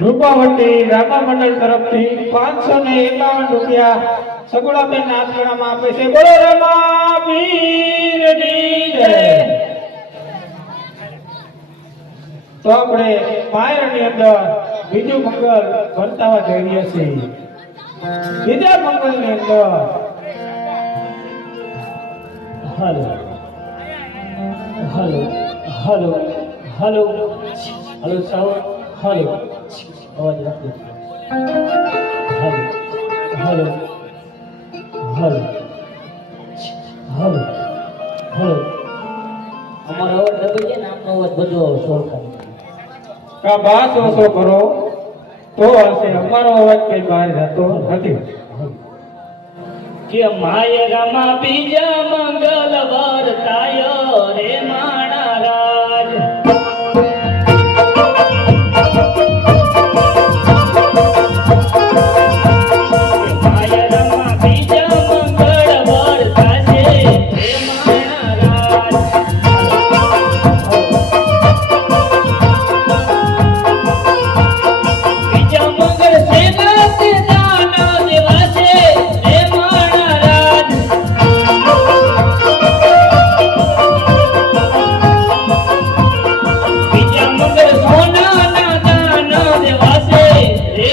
રૂપાવટી રામા મંડળ તરફથી 551 રૂપિયા સગુણાબેન આસણામાં આપે છે. બોલો રામા પીરની જય. તો આપણે પાયરની અંદર બીજું મંગળ વર્તાવા જઈ રહ્યા છીએ. બીજા મંગળની અંદર hello hello hello hello hello sound hello અવાજ રાખો. Hello hello hello hello hello અમારો અવાજ દબાઈ જાય ને આપનો અવાજ બધો સોરખાય. કા બાસ ઓછો કરો તો હશે. અમારો અવાજ કઈ બહાર જતો નથી. કે માય રામા બીજા મંગલ વર્તાયો રે માણા રાજ. માય રામા બીજા મંગળ વર્તાશે રે માણા રાજ. બીજા મંગળ સેના તે દાના દેવાશે રે માણા રાજ. બીજા મંગળ સોનાના દાના દેવાશે રે